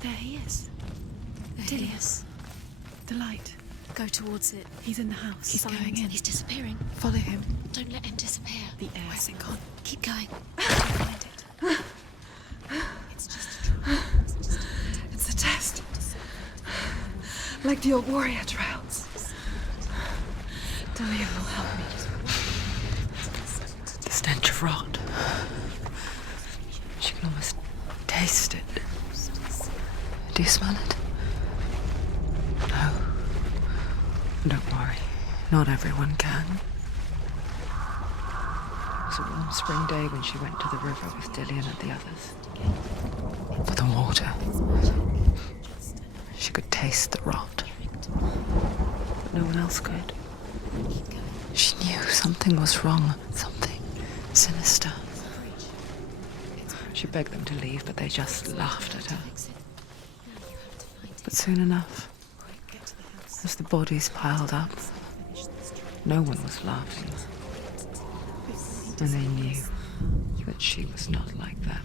There he is. There he is. The light. Go towards it. He's in the house. He's going in. He's disappearing. Follow him. Don't let him disappear. The air. Where's it gone? Keep going. Find it. It's just a trial. It's a test. Like the old warrior trials. Delia will help me. The stench of rot. She can almost taste it. Do you smell it? No. Don't worry. Not everyone can. It was a warm spring day when she went to the river with Dillian and the others. For the water. She could taste the rot. But no one else could. She knew something was wrong. Something sinister. She begged them to leave, but they just laughed at her. But soon enough, as the bodies piled up, no one was laughing. And they knew that she was not like them.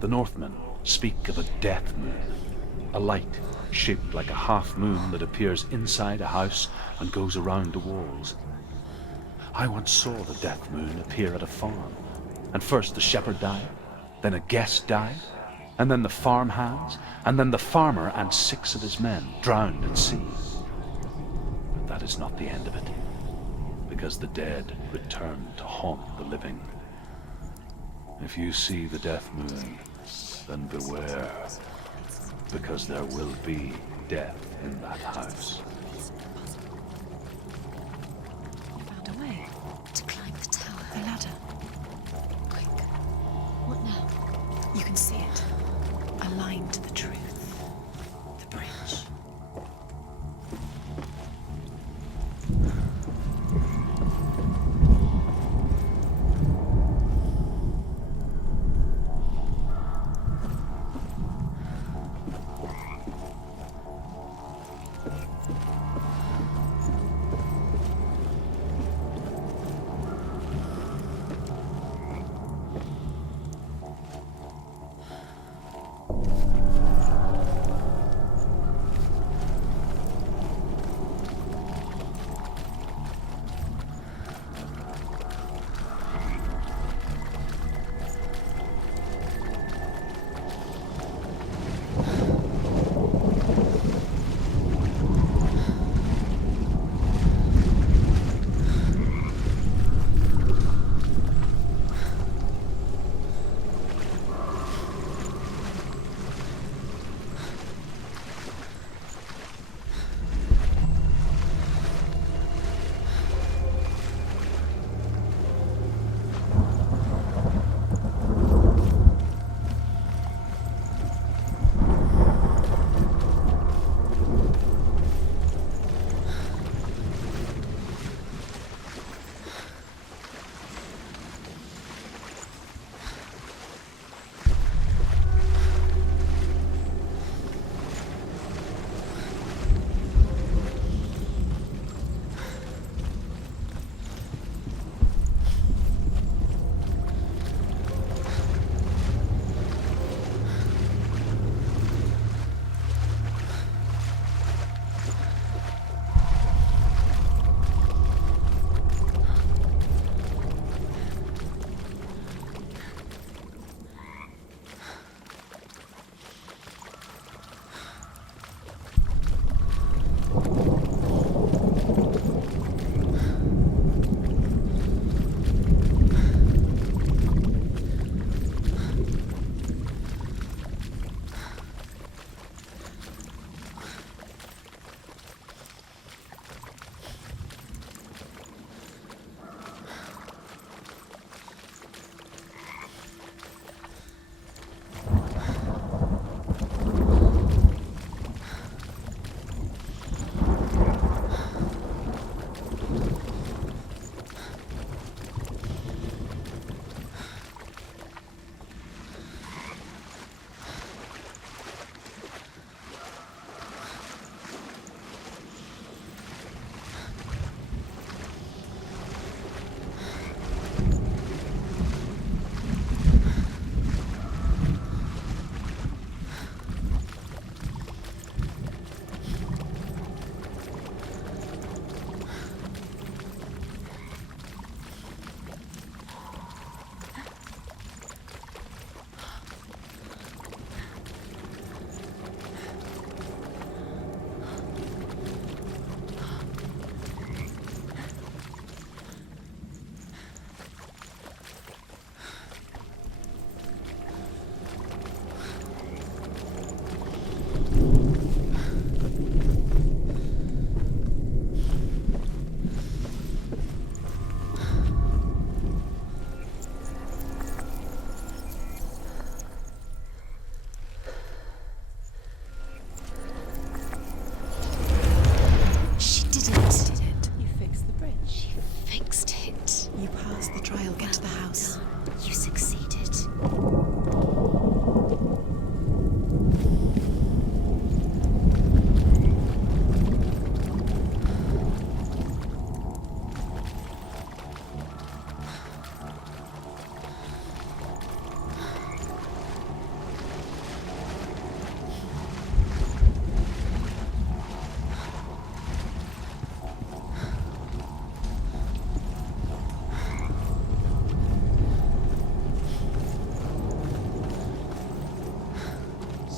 The Northmen speak of a death moon, a light shaped like a half moon that appears inside a house and goes around the walls. I once saw the death moon appear at a farm, and first the shepherd died, then a guest died, and then the farmhands, and then the farmer and 6 of his men drowned at sea. But that is not the end of it, because the dead return to haunt the living. If you see the death moon, then beware, because there will be death in that house. Found a way. To climb the tower. The ladder. Quick. What now? You can see it. Aligned to the truth. The bridge.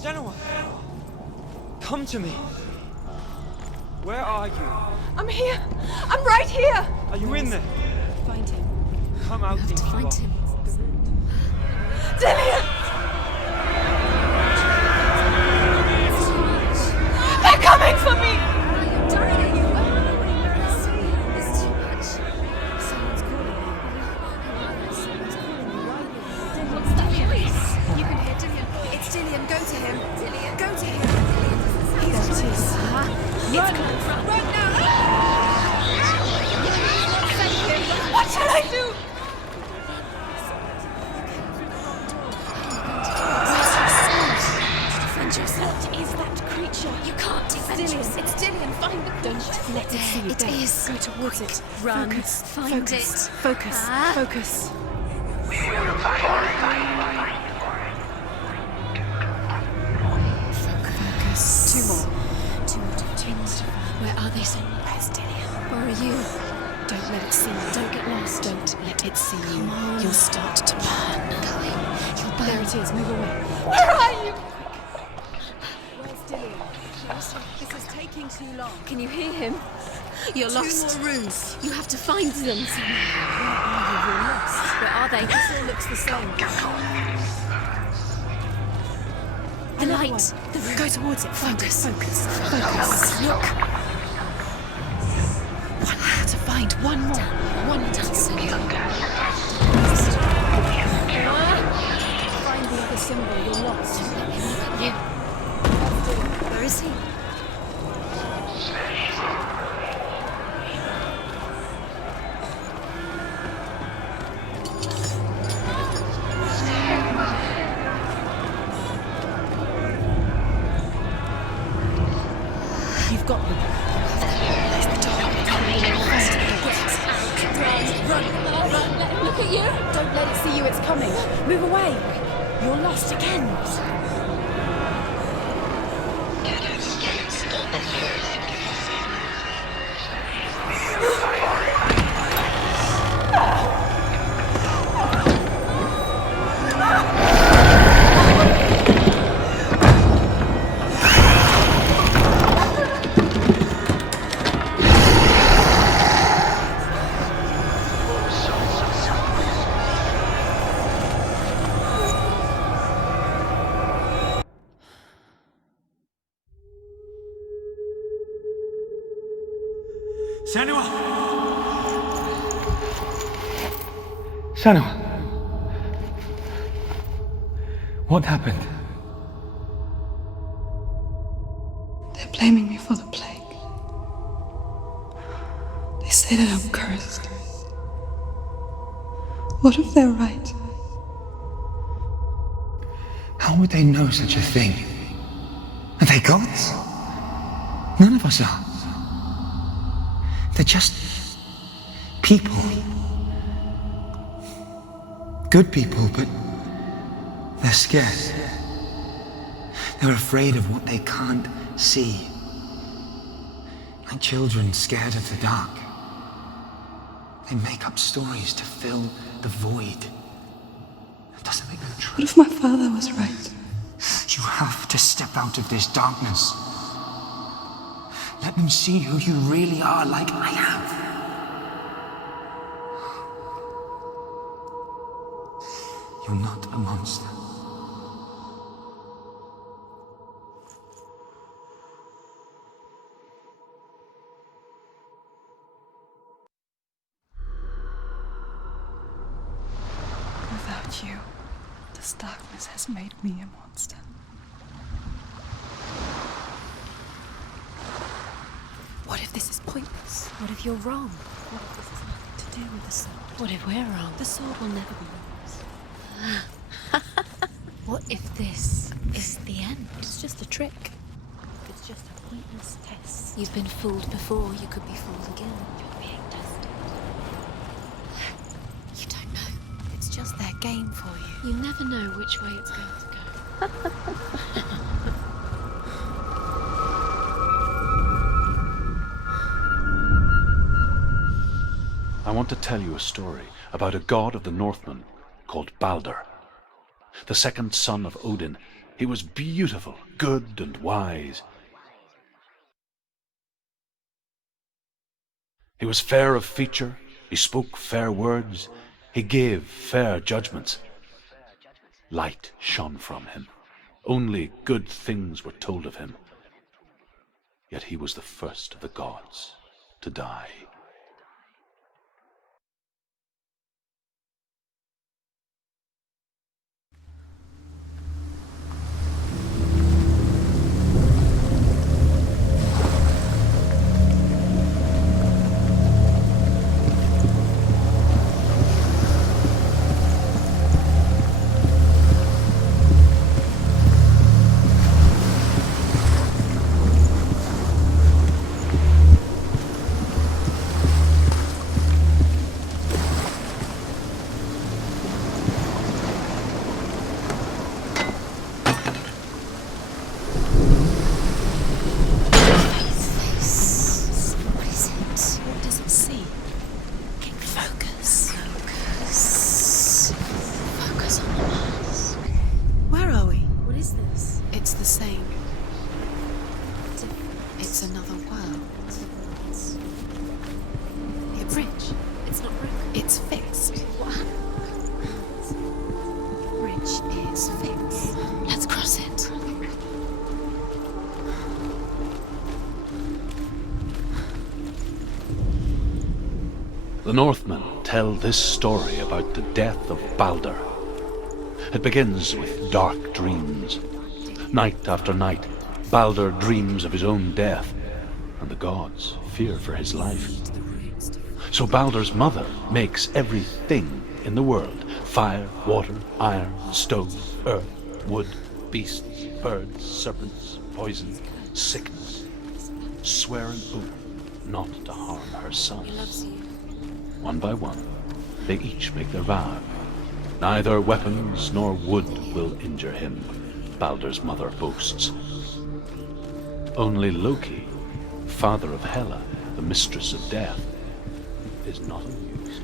Senua! Come to me! Where are you? I'm here! I'm right here! Are you in there? Find him. Come out You have if to you find are. him. Dillian! It's too much. They're coming for me! You're dying. It's too much. Someone's calling you. Someone's calling you. Why are you? What's that voice? You can hear Dillian. It's Dillian. Go to him. Dillian. Go to him. He's close. Run! Run now! Save him! What shall I do? Defend yourself. What is that creature? You can't defend yourself. It's Dillian. Find it. Don't let it see you. It Don't. is. Go towards it. Run. Focus. Find Focus. it. Focus. Ah. Focus. Focus. Two more. Two more. Where are they, Senua? Where's Dillian? Where are you? Don't let it see you. Don't get lost. Don't let it see you. Come on. You'll start to burn. Going. You'll burn. There it is. Move away. Where are you? Where's Dillian? This is taking too long. Can you hear him? You're lost. Two more rooms. You have to find them. You're lost. Where are they? This all looks the same. The light. The room. Go towards it. Focus. Focus. Focus. Look. One more to find. One more. One more. Done, Senua. Find the other symbol. You're lost. You. Where is he? You've got them. There's the door. Run. Look at you. Don't let it see you. It's coming. Move away. You're lost again. Senua! Senua! What happened? They're blaming me for the plague. They say that I'm cursed. What if they're right? How would they know such a thing? Are they gods? None of us are. They're just people. Good people, but they're scared. They're afraid of what they can't see. Like children scared of the dark. They make up stories to fill the void. That doesn't make them true. What if my father was right? You have to step out of this darkness. Let them see who you really are, like I have. You're not a monster. Without you, this darkness has made me a monster. What if this is pointless? What if you're wrong? What if this has nothing to do with the sword? What if we're wrong? The sword will never be yours. What if this is the end? It's just a trick. It's just a pointless test. You've been fooled before, you could be fooled again. You're being tested. You don't know. It's just their game for you. You never know which way it's going to go. I want to tell you a story about a god of the Northmen called Balder. The second son of Odin, he was beautiful, good, and wise. He was fair of feature, he spoke fair words, he gave fair judgments. Light shone from him. Only good things were told of him. Yet he was the first of the gods to die. What is it? What does it see? Focus. Focus on the mask. Where are we? What is this? It's the same. It's another world. A bridge. It's not broken. It's fixed. What happened? Bridge is fixed. Let's cross it. The Northmen tell this story about the death of Balder. It begins with dark dreams. Night after night, Balder dreams of his own death, and the gods fear for his life. So Balder's mother makes everything in the world: fire, water, iron, stone, earth, wood, beasts, birds, serpents, poison, sickness. Swear an oath not to harm her son. He loves you. One by one, they each make their vow. Neither weapons nor wood will injure him, Balder's mother boasts. Only Loki, father of Hela, the mistress of death, is not amused.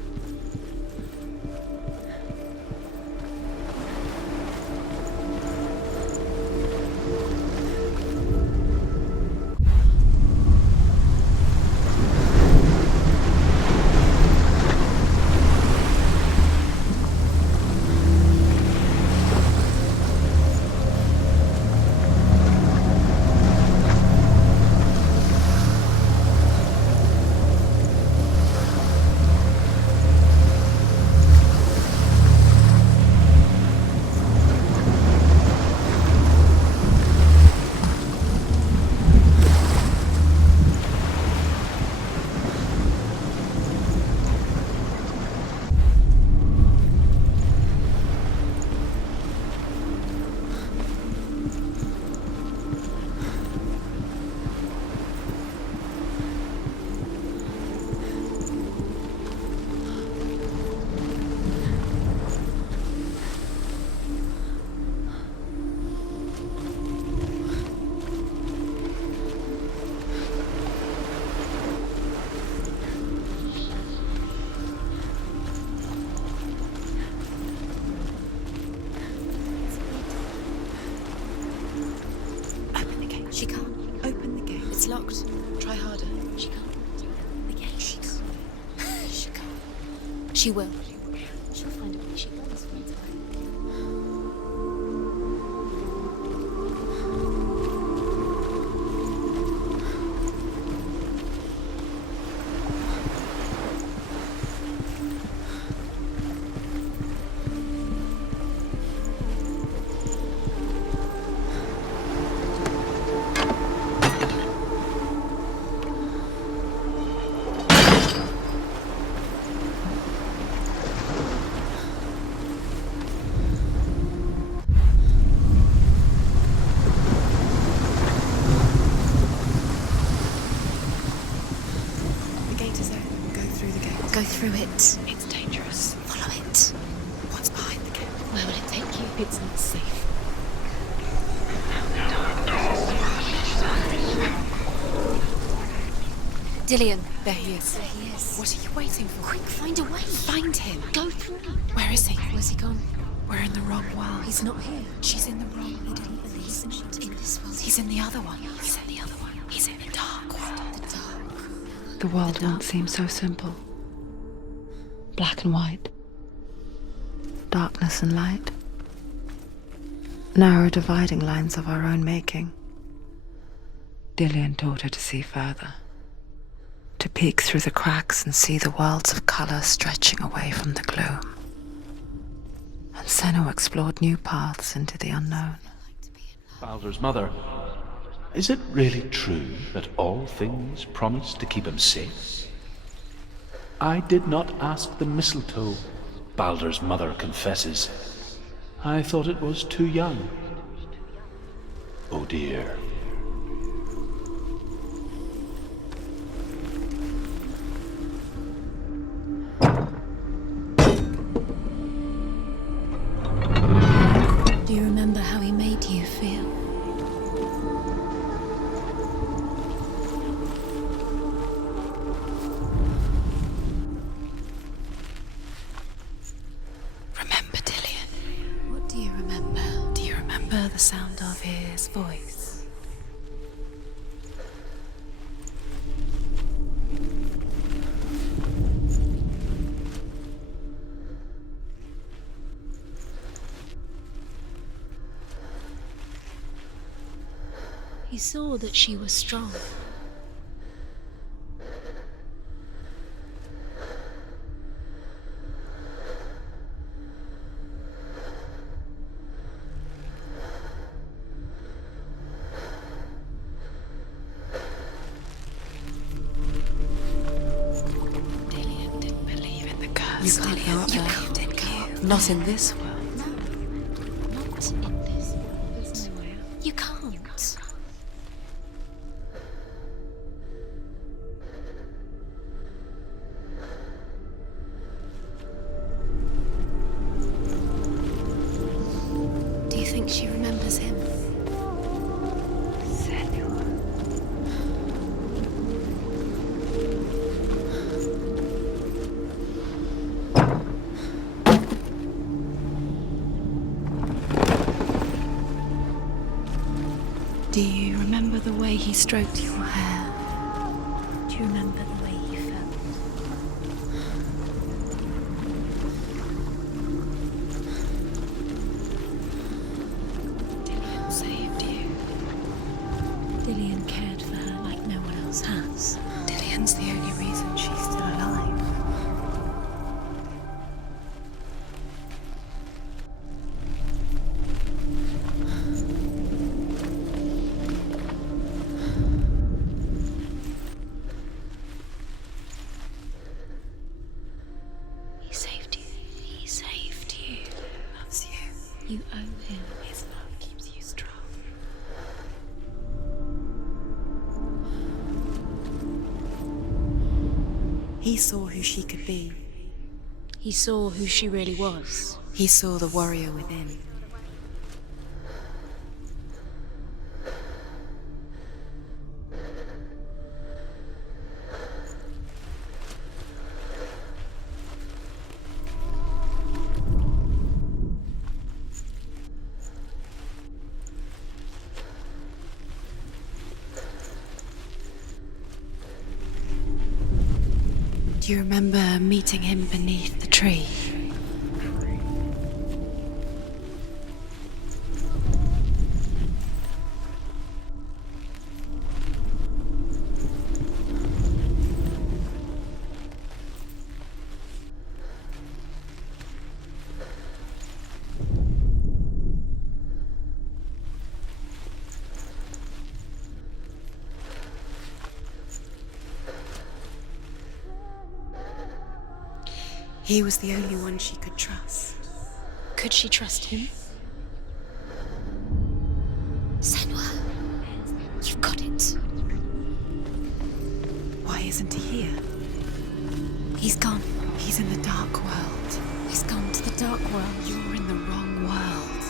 She can't. Open the gate. It's locked. Try harder. She can't. The gate. She can't. She can't. She will. She'll find a way. She always finds a way. through it. It's dangerous. Follow it. What's behind the gate? Where will it take you? It's not safe. Dillion. There he is. There he is. What are you waiting for? Quick, find a way. Find him. Go through. Where is he? Where's he gone? We're in the wrong world. He's not here. She's in the wrong He world. didn't believe in this world. He's in the other one. He's in the other one. He's in the dark world. The dark. The world won't seem so simple. Black and white. Darkness and light. Narrow dividing lines of our own making. Dillion taught her to see further. To peek through the cracks and see the worlds of colour stretching away from the gloom. And Senua explored new paths into the unknown. Baldur's mother, is it really true that all things promise to keep him safe? I did not ask the mistletoe, Baldur's mother confesses. I thought it was too young. Oh dear. Do you remember how he made you feel? Remember Dillion? What do you remember? Do you remember the sound of his voice? He saw that she was strong. Dillion didn't believe in the curse. You can't Dillion go up there. believed in you. Not in this world. No, not in this. There's no way out. You can't. Do you think she remembers him? Do you remember the way he stroked your hair? Do you remember the way he felt? Dillion saved you. Dillion cared for her like no one else has. Dillion's the only reason she's still alive. He saved you. He saved you. Loves you. You owe him. His love keeps you strong. He saw who she could be. He saw who she really was. He saw the warrior within. Do you remember meeting him beneath the tree? He was the only one she could trust. Could she trust him? Senua, you've got it. Why isn't he here? He's gone. He's in the dark world. He's gone to the dark world. You're in the wrong world.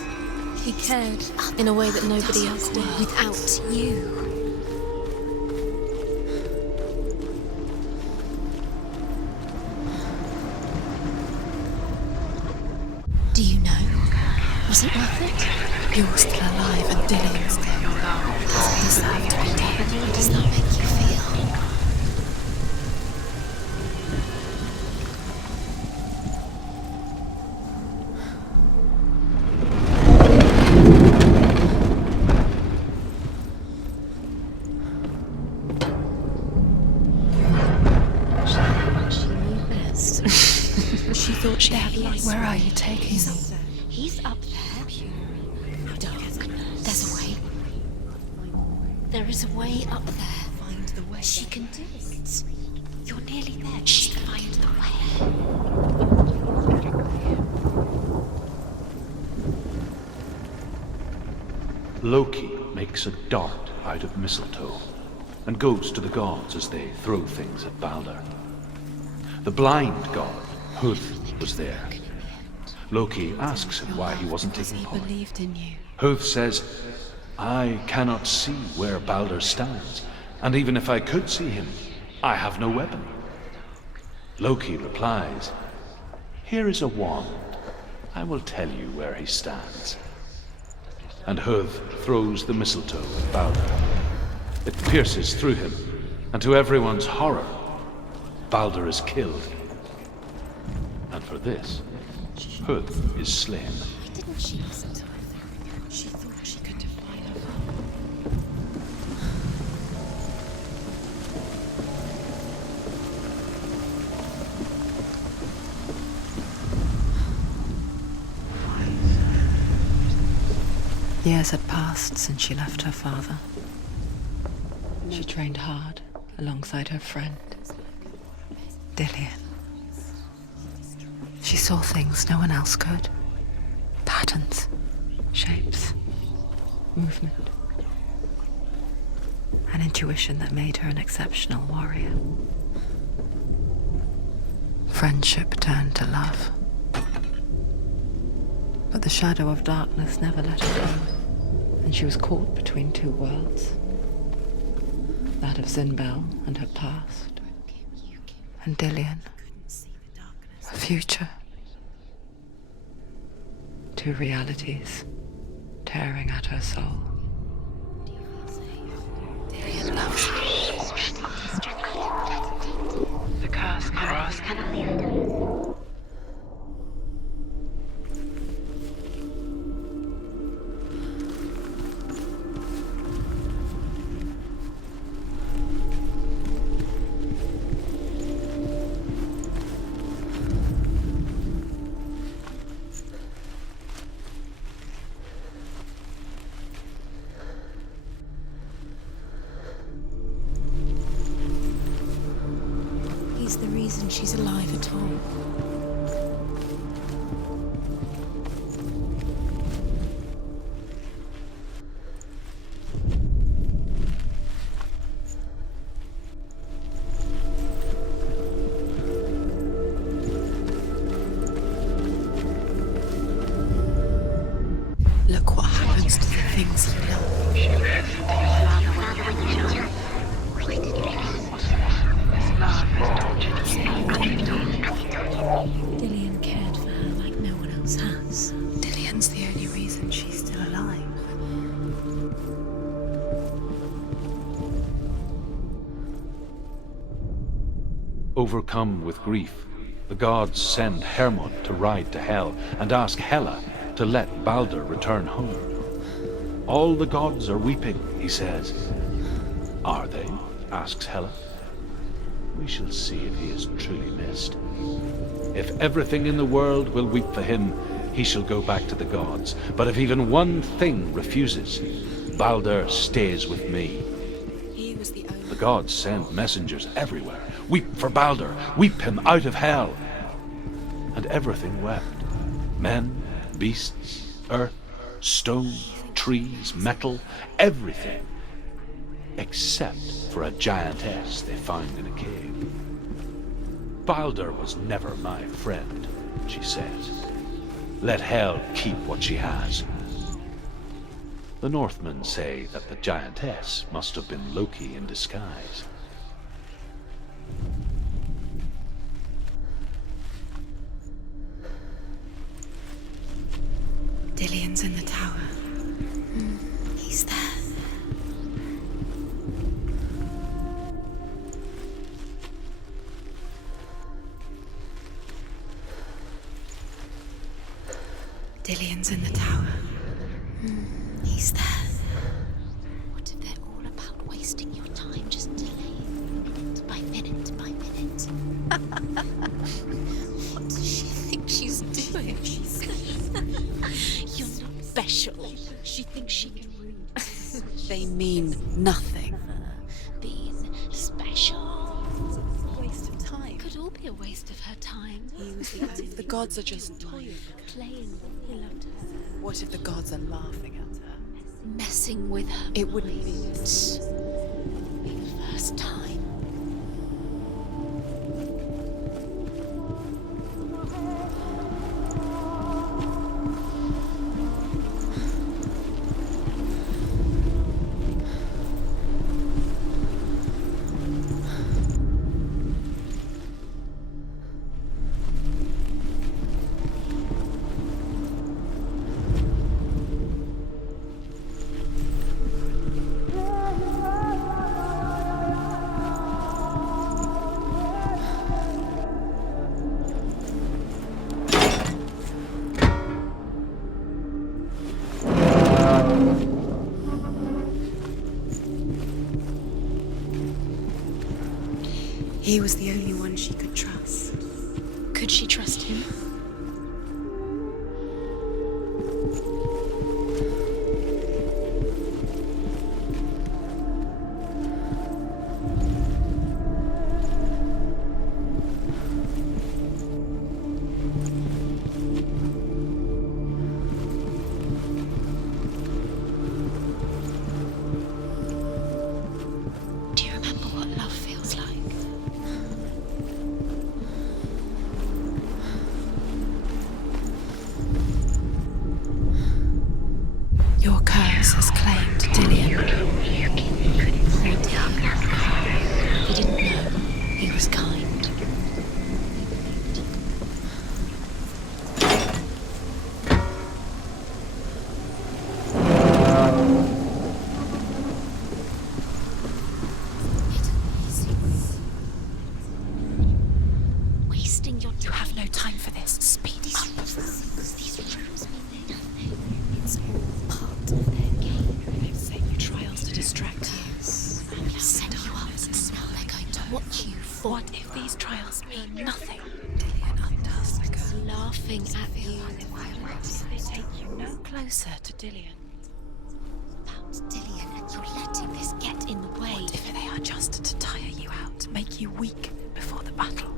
He cared in a way that nobody else did. Without you. Do you know? Was it worth it? You're still alive and Dillian's dead. Your love doesn't deserve to be dead. How does that make you feel? She knew best. She thought she'd have life. Where are you taking me? He's up there. Dark. There's a way. There is a way up there. Find the way. She can do it. You're nearly there. She can find the way. Loki makes a dart out of mistletoe and goes to the gods as they throw things at Balder. The blind god, Huth, was there. Loki asks him why he wasn't taking He part. believed in you. Huth says, I cannot see where Balder stands, and even if I could see him, I have no weapon. Loki replies, here is a wand. I will tell you where he stands. And Huth throws the mistletoe at Balder. It pierces through him, and to everyone's horror, Balder is killed. And for this, Huth is slain. Why didn't she listen to him? She thought she could define her. Years had passed since she left her father. She trained hard alongside her friend, Dillian. She saw things no one else could. Patterns, shapes, movement. An intuition that made her an exceptional warrior. Friendship turned to love. But the shadow of darkness never let her go, and she was caught between two worlds. That of Zinbel and her past, and Dillian, her future. Two realities tearing at her soul. Dillian loves her. The curse cannot lift. He's the reason she's alive at all. Look what happens to the things you love. Dillian cared for her like no one else has. Dillian's the only reason she's still alive. Overcome with grief, the gods send Hermod to ride to Hell and ask Hela to let Balder return home. All the gods are weeping, he says. Are they? Asks Hela. We shall see if he is truly missed. If everything in the world will weep for him, he shall go back to the gods. But if even one thing refuses, Balder stays with me. He was the only. The gods send messengers everywhere. Weep for Balder, weep him out of hell. And everything wept. Men, beasts, earth, stone, trees, metal, everything. Except for a giantess they found in a cave. Balder was never my friend, she said. Let Hel keep what she has. The Northmen say that the giantess must have been Loki in disguise. Dillion's in the tower. He's there. Dillion's in the tower. He's there. What if they're all about wasting your time, just delaying minute by minute by minute? What does she think she's doing? You're not special. She thinks she can ruin They mean nothing. being special. Waste of time. Could all be a waste of her time. The gods are just toying. Playing. He loved her. What if the gods are laughing at her? Messing with her. It wouldn't be. Be the first time. He was the only one she could trust. Could she trust him? Do you remember what love feels like? Your curse has claimed Dillion. Poor Dillion. He didn't know. He was kind. Wasting your time. You have no time for this. Speed up. These rooms mean nothing. It's all part of their game. They've set you trials to distract you. They'll set you up, and now they're going to watch you fall. What if these trials mean nothing? Dillion undoes the girl, laughing at you. They take you no closer to Dillion. About Dillion, and you're letting this get in the way. What if they are just to tire you out, make you weak before the battle?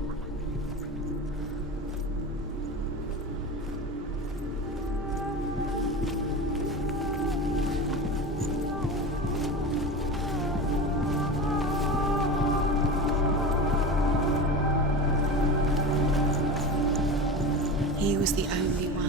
He was the only one